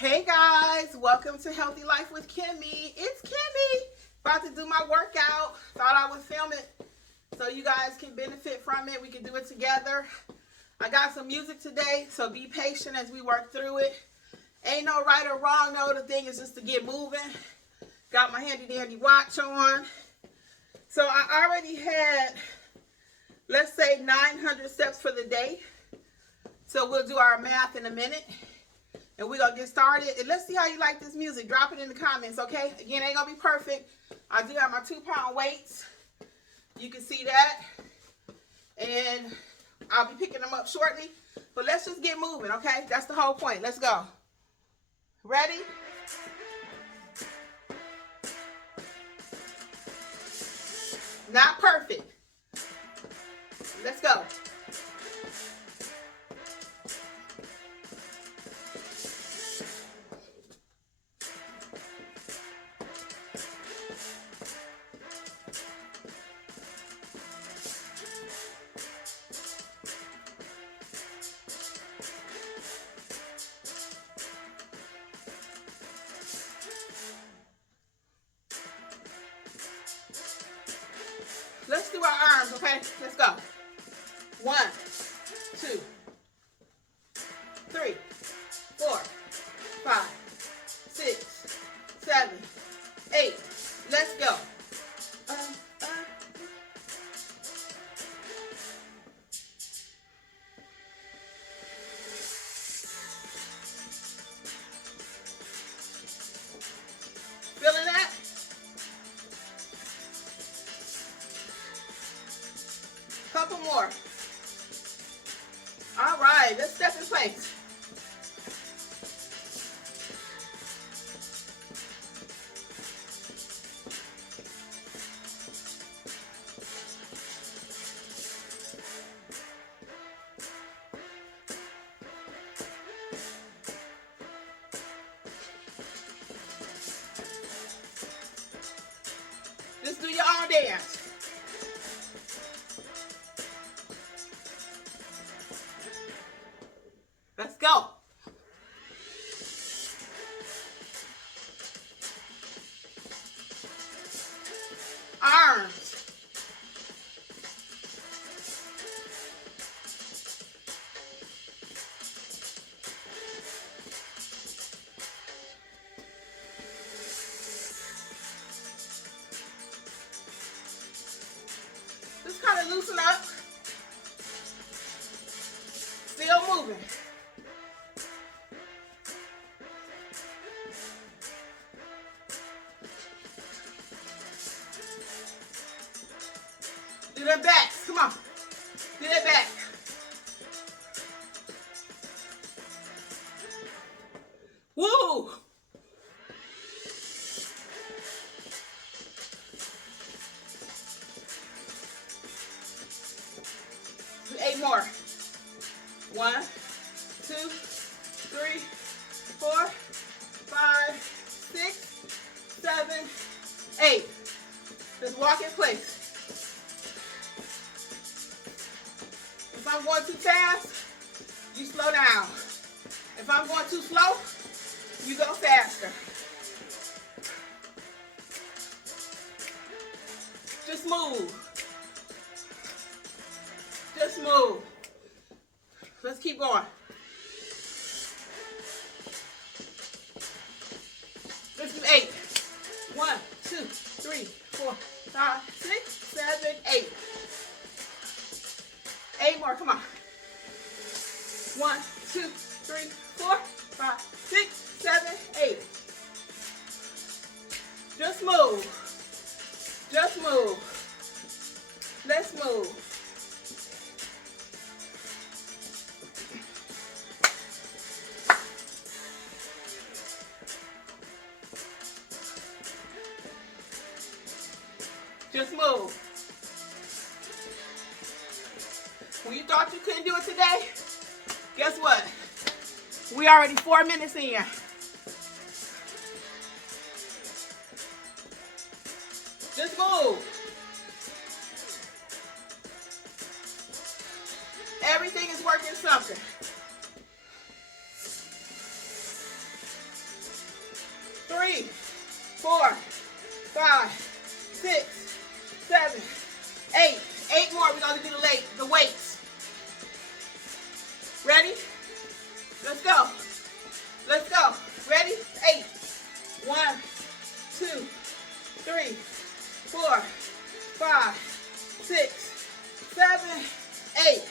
Hey guys, welcome to Healthy Life with Kimmi. It's Kimmi. About to do my workout. Thought I would film it so you guys can benefit from it. We can do it together. I got some music today, so be patient as we work through it. Ain't no right or wrong, no. The thing is just to get moving. Got my handy dandy watch on. So I already had, let's say, 900 steps for the day. So we'll do our math in a minute. And we're going to get started. And let's see how you like this music. Drop it in the comments, okay? Again, ain't going to be perfect. I do have my 2-pound weights. You can see that. And I'll be picking them up shortly. But let's just get moving, okay? That's the whole point. Let's go. Ready? Not perfect. Let's go. Let's do our arms, okay? Let's go. 1, 2, 3, 4, 5, 6, 7, 8. Let's go. Feeling that? Couple more. All right, let's step in place. Just do your own dance. Let's go. Arms. Just kind of loosen up. Still moving. Do that back. Come on. Do that back. Woo! Do 8 more. 1, 2, 3, 4, 5, 6, 7, 8. Just walk in place. If I'm going too fast, you slow down. If I'm going too slow, you go faster. Just move. Just move. Let's keep going. Let's do 8. 1, 2, 3, 4, 5, 6, 7, 8. 8 more, come on. 1, 2, 3, 4, 5, 6, 7, 8. Just move. Just move. Let's move. Just move. When you thought you couldn't do it today, guess what? We already 4 minutes in. Just move. Everything is working something. 4, 5, 6, 7, 8. 8 more. We're going to do the weights. Ready? Let's go. Let's go. Ready? 8. 1, 2, 3, 4, 5, 6, 7, 8.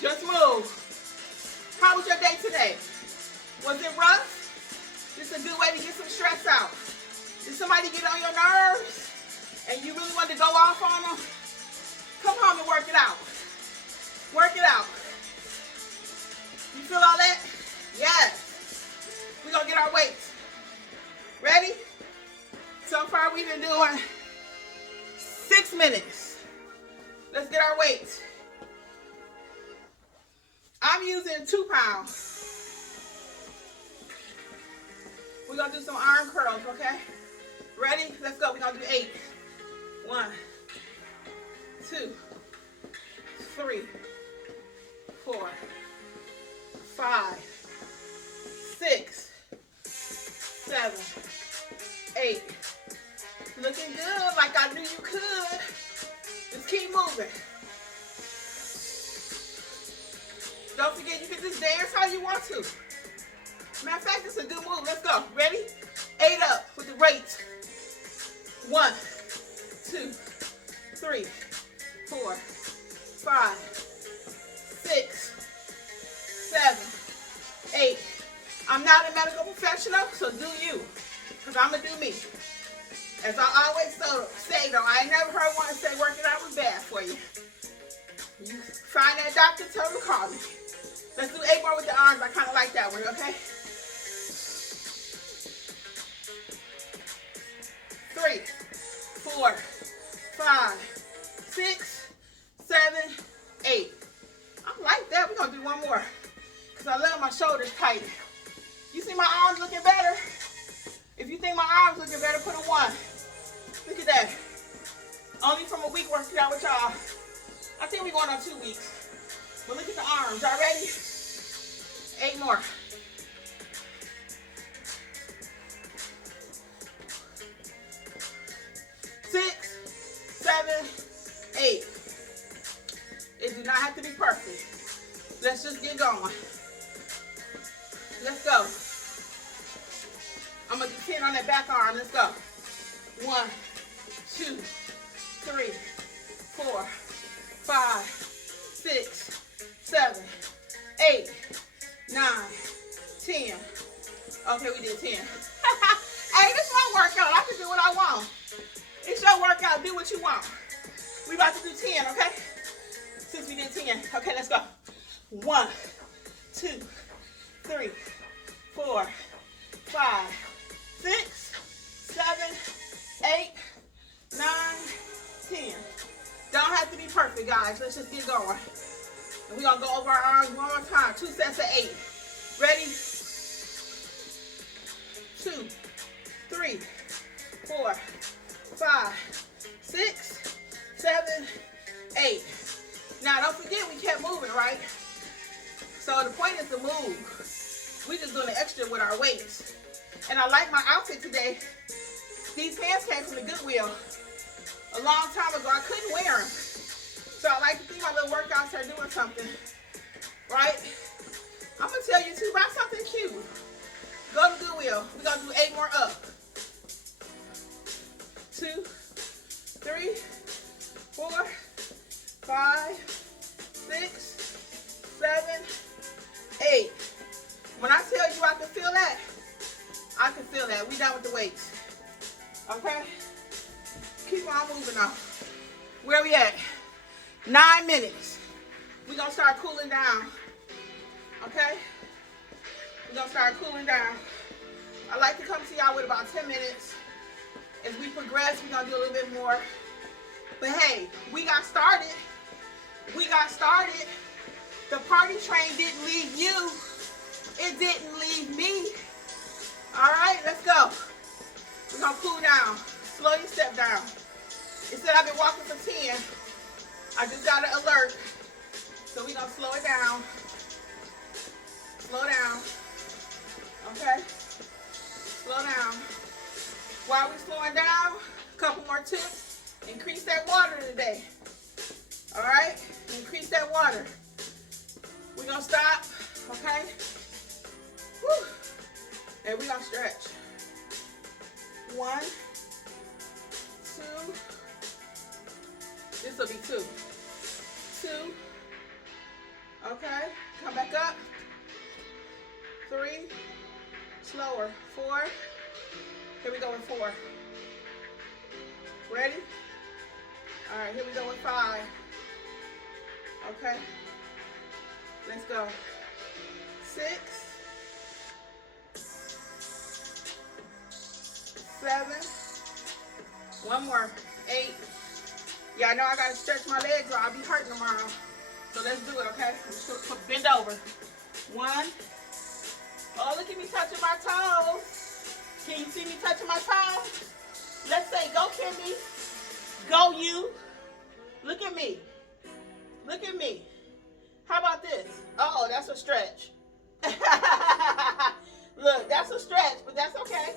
Just move. How was your day today? Was it rough? This is a good way to get some stress out. Did somebody get on your nerves and you really wanted to go off on them? Come home and work it out. Work it out. You feel all that? Yes. We're going to get our weights. Ready? So far we've been doing 6 minutes. Let's get our weights. I'm using 2 pounds. We're going to do some arm curls, okay? Ready? Let's go. We're going to do 8. 1, 2, 3, 4, 5, 6, 7, 8. Looking good, like I knew you could. Just keep moving. Don't forget, you can just dance how you want to. Matter of fact, it's a good move. Let's go. Ready? 8 up with the weights. 1, 2, 3, 4, 5, 6, 7, 8. I'm not a medical professional, so do you. Because I'm going to do me. As I always say, though, I ain't never heard one say working out was bad for you. You find that doctor, tell them to call me. Let's do 8 more with the arms. I kind of like that one, okay? 3, 4, 5, 6, 7, 8. I like that. We're going to do one more. Because I love my shoulders tight. You see my arms looking better? If you think my arms looking better, put a 1. Look at that. Only from a week working out with y'all. I think we're going on 2 weeks. But look at the arms. Y'all ready? 8 more. 6, 7, 8. It do not have to be perfect. Let's just get going. Let's go. I'm going to do 10 on that back arm. Let's go. 1, 2, 3, 4, 5, 6, 7, 8, 9, 10. Okay, we did 10. Hey, this is my workout. I can do what I want. It's your workout. Do what you want. We about to do 10, okay? Since we did 10. Okay, let's go. 1, 2, 3, 4, 5, 6, 7, 8, 9, 10. Don't have to be perfect, guys. Let's just get going. And we're going to go over our arms one more time. 2 sets of 8. Ready? 2, 3, 4, 5, 6, 7, 8. Now, don't forget we kept moving, right? So the point is to move. We're just doing an extra with our weights. And I like my outfit today. These pants came from the Goodwill a long time ago. I couldn't wear them. So I like to think my little workouts are doing something, right? I'm going to tell you too, buy something cute. Go to Goodwill. We're going to do 8 more up. 2, 3, 4, 5, 6, 7, 8. When I tell you I can feel that, I can feel that. We done with the weights. Okay? Keep on moving on. Where we at? 9 minutes. We're going to start cooling down. Okay? We're going to start cooling down. I like to come to y'all with about 10 minutes. As we progress, we're going to do a little bit more. But hey, we got started. We got started. The party train didn't leave you. It didn't leave me. All right, let's go. We're going to cool down. Slow your step down. It said I've been walking for 10. I just got an alert. So we're going to slow it down. slow down. Okay? Slow down. While we're slowing down, a couple more tips. Increase that water today. All right? Increase that water. We're going to stop. Okay? Whew. And we're going to stretch. 1, 2. This will be 2. 2. Okay. Come back up. 3. Slower. 4. Here we go with 4. Ready? All right, here we go with 5. Okay. Let's go. 6. 7. One more. 8. Yeah, I know I gotta stretch my legs or I'll be hurting tomorrow. So let's do it, okay? Bend over. 1. Oh, look at me touching my toes. Can you see me touching my toes? Let's say, go, Kimmi. Go, you. Look at me. Look at me. How about this? Uh-oh, that's a stretch. Look, that's a stretch, but that's okay.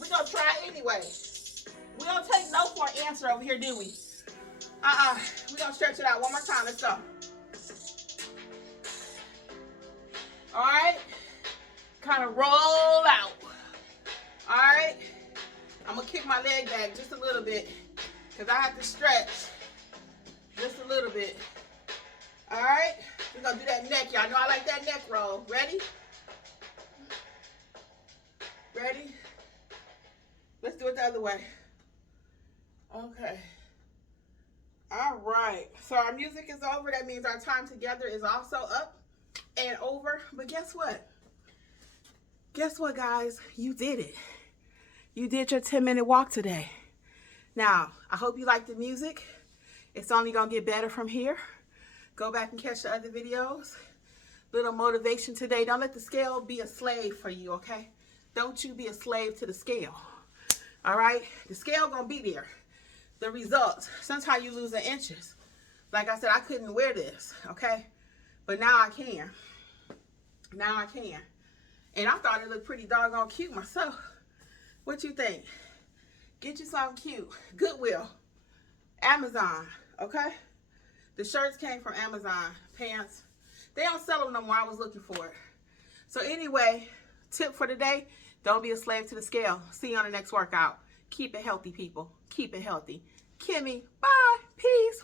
We're going to try it anyway. We don't take no for an answer over here, do we? We're going to stretch it out one more time. Let's go. All right. Kind of roll out. All right. I'm going to kick my leg back just a little bit because I have to stretch just a little bit. All right. We're going to do that neck. Y'all know I like that neck roll. Ready? Ready? Let's do it the other way. Okay. All right. So our music is over. That means our time together is also up and over. But guess what? Guess what, guys? You did it. You did your 10-minute walk today. Now, I hope you like the music. It's only going to get better from here. Go back and catch the other videos. Little motivation today. Don't let the scale be a slave for you, okay? Don't you be a slave to the scale. All right? The scale going to be there. The results. Sometimes you lose in inches. Like I said, I couldn't wear this, okay? But now I can. Now I can. And I thought it looked pretty doggone cute myself. What you think? Get you something cute. Goodwill. Amazon, okay? The shirts came from Amazon. Pants. They don't sell them no more. I was looking for it. So anyway, tip for today, don't be a slave to the scale. See you on the next workout. Keep it healthy, people. Keep it healthy. Kimmi, bye. Peace.